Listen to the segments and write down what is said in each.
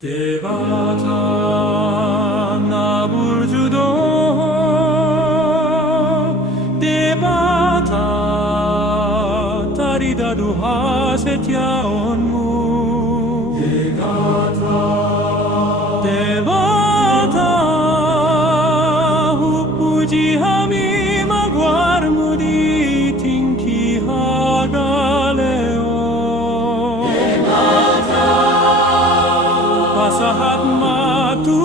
Devata Naburjudo Devata Taridadu Hasetyaonmu Devata Devata Hupuji Hami Magwarmudi Tinki Hagaleo Pasahat matuholan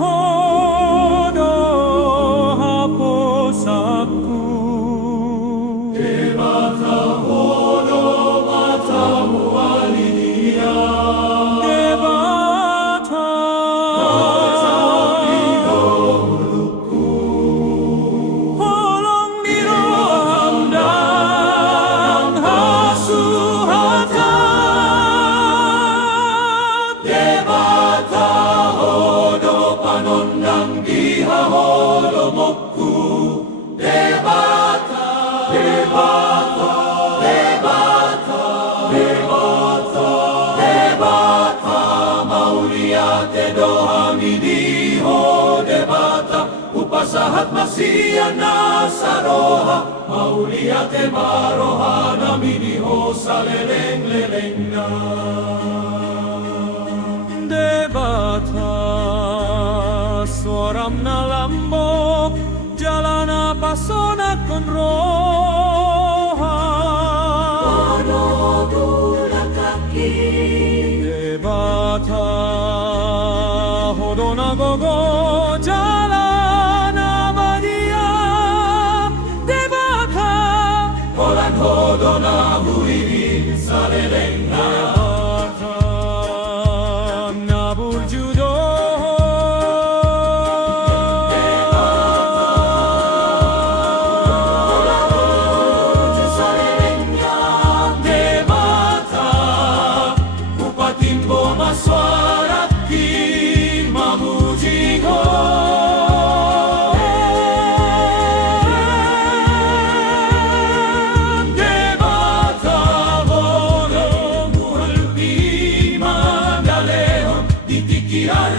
hodo haposakku Devata hodo matamu alidia Devata idoluku Holong niro hamdang hasuhata Devata hodo panondang diha hodo mokku Devata Devata Devata Devata Devata Mauliate dohamidi ho Devata Upasahat masiyana saroha Mauliate maroha namini ho saleleng leleng na Devata suaram na lambok jalana pasona con roha Monodula kaki Devata hodona gogo jalana badia Devata holan hodona huiri salelengna Naburjudo Devata Upatimbo maswarati mamujigo Devata hodo mulpi mandalehon ditikiran